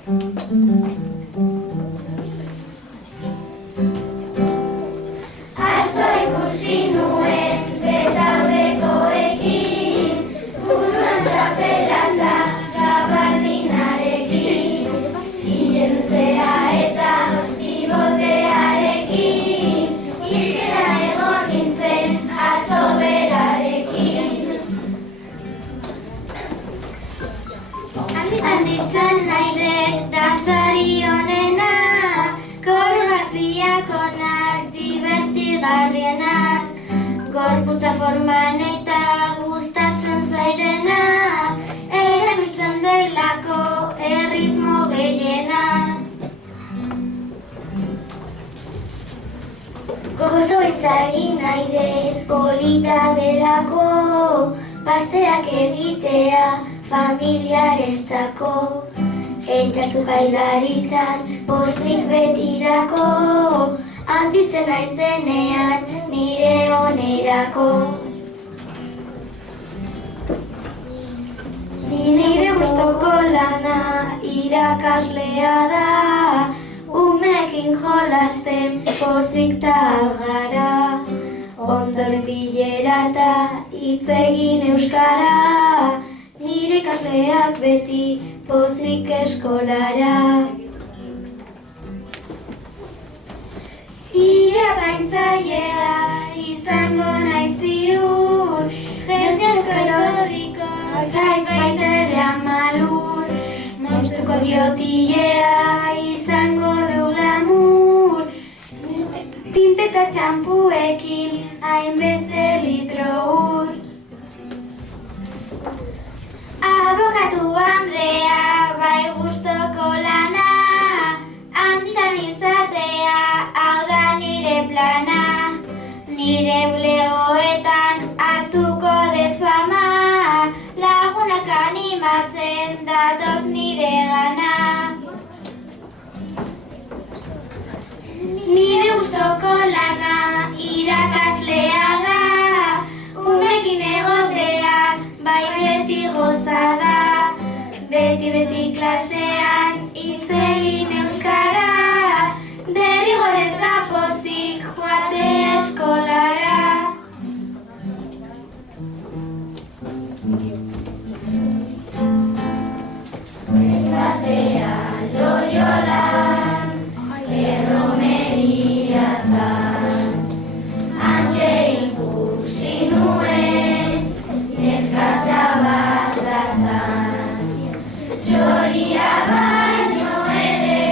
Asto ikusi nuen betaurrekoekin, buruan txapelata gabardinarekin, ile luzea eta bibotearekin, izkera egon nintzen atzo berarekin. Handizan nahi dut dantzari honena, koreografiak onak, divertigarrienak, gorputza forman eta gustatzen zairena, erabiltzen delako erritmo gehiena. Gozo hitza egin nahi dut polita delako, pasteak egitea familiarentzako, eta sukaldaritzan pozik betirako, handitzen naizenean nire onerako. Nire gustoko lana irakaslea da, umeekin jolasten pozik talgara, ondoren bilera eta hitz egin euskara, nire ikasleak beti pozik eskolara. Irabaintzailea izango naiz ziur, jende asko etorriko zait baitere amalur, moztuko diot ilea izango du glamour, tinte eta txampuekin hainbeste litro ur. Abokatu Andrea, bai gustoko lana, handitan izatea, hau da nire plana, nire bulegoetan hartuko dut fama, lagunak animatzen datoz nire gana. Nire gustoko lana irakaslea da, umekin egotea, bai beti gozada, beti klasean hitz egin euskara, derrigorez da pozik joatea eskolara. Batean Loiolan, erromeria zan, antxe ikusi nuen, neskatxa bat da zan. Txoria baino ere,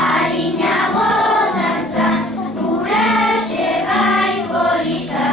harinago dantzan, guraxe bai polita,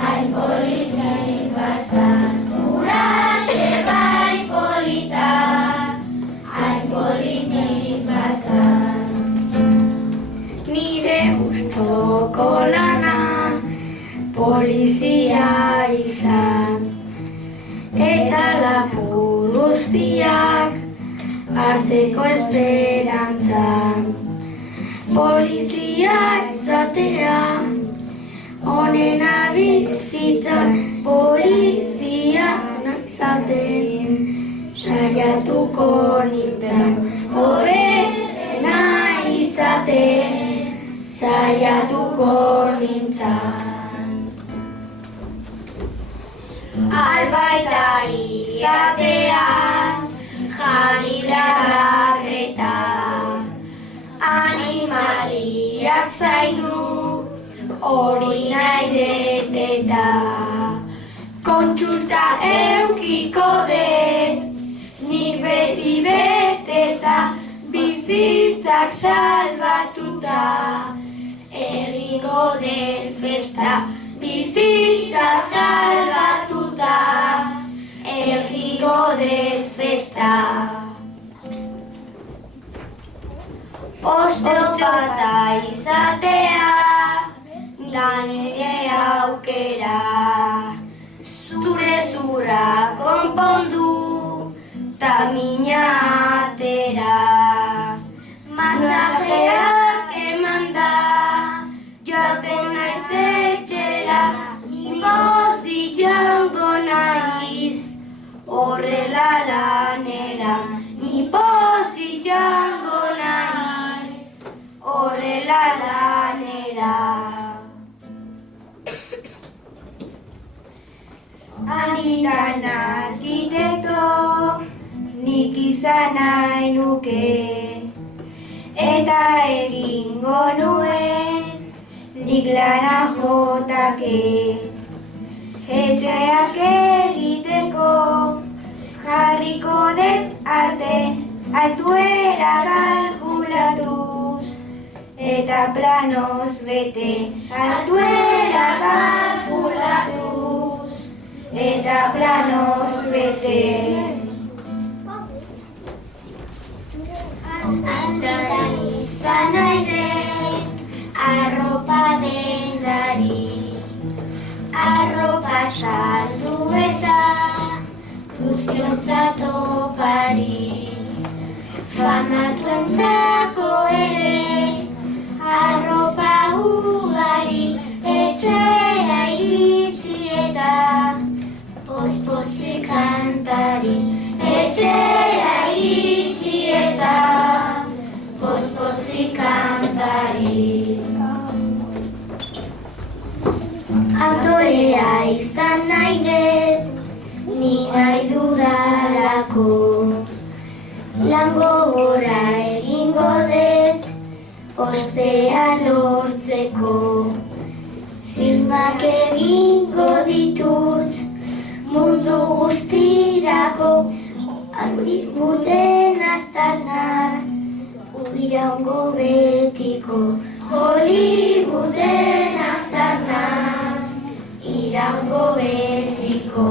hain politik bazan. Guraxe bai polita, hain politik bazan. Nire gustoko lana, polizia izan, eta lapur guztiak hartzeko esperantzan. Polizia izatea, onena bizitzan, polizia izaten, saiatuko nintzen, hobena izaten, saiatuko nintzen. Albaitari izatean, jarri beharreta, animaliak zaindu, hori nahi dut eta, kontsulta eukiko dut, nik beti beteta, bizitzak salbatuta, egingo dut festa, bizitzak salbatuta, egingo dut festa. Osteopata izatea, da nire aukera, zure zurra konpondu, ta mina atera. Masajeak emanda, joaten naiz etxera, pozik joango naiz, horrela lanera, ni dira lanera. Anitan arkitekto, nik izan nahi nuke, eta egingo nuen, nik lana jotake. Etxeak egiteko, jarriko dut arte, altuera kalkulatuz, eta planoz bete, altuera kalkulatuz, eta planoz bete. Antzatan izan nahi dut, arropa dendari, arropa saldu eta guztiontzat opari. Famatuentzako ere, arropa ugari, etxera iritsi eta pospozik kantari. Etxera iritsi eta pospozik kantari. Aktorea izan nahi dut, ni nahi dudalako, lan gogorra egingo dut, ospea lortzeko. Filmak egingo ditut, mundu guztirako, Hollywooden aztarnak, iraungo betiko. Hollywooden aztarnak, iraungo betiko.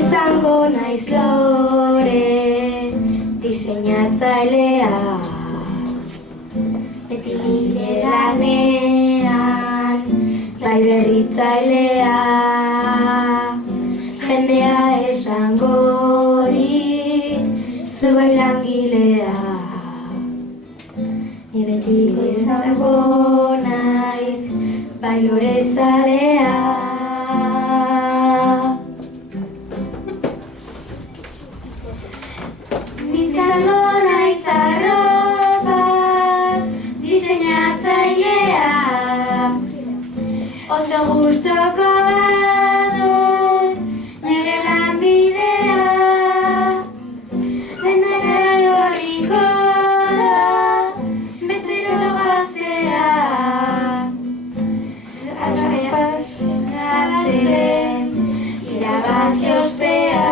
Izango naiz lore, diseinatzailea, beti nire lanean, bai berritzailea, jendea esango dit, zu bai langilea, ni betiko izango naiz, bai lorezalea. Izango naiz arropa diseinatzailea, oso gustoko badut nire lanbidea, denara joaniko da bezero gaztea, atzare pasatzen irabazi ospea.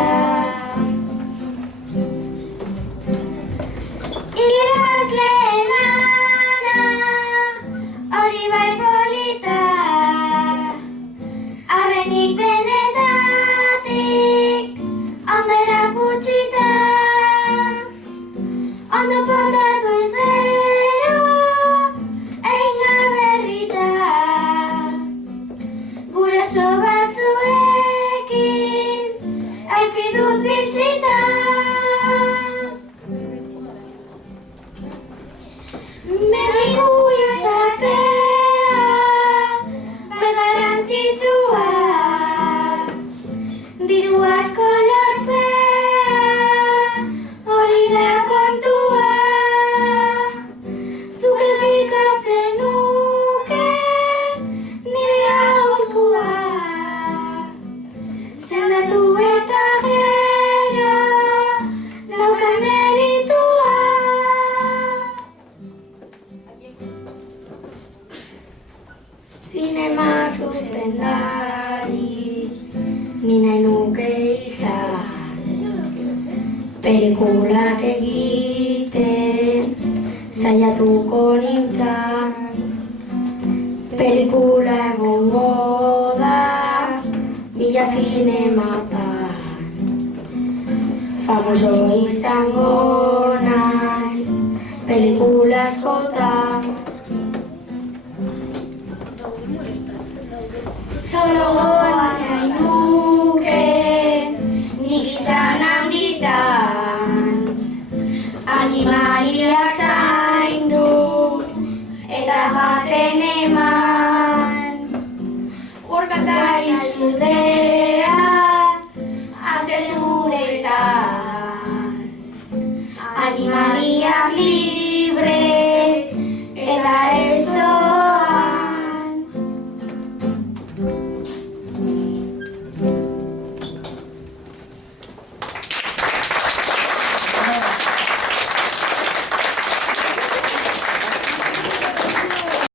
Zinema zuzendari, ni nahi nuke izan, pelikulak egiten, saiatuko nintzan, pelikula egongo da. famoso izango naiz, pelikula askotan. Solo gogoan nahi nuke, nik izan handitan, animaliak zaindu eta jaten eman. Urkata izurdea azten uretan, animaliak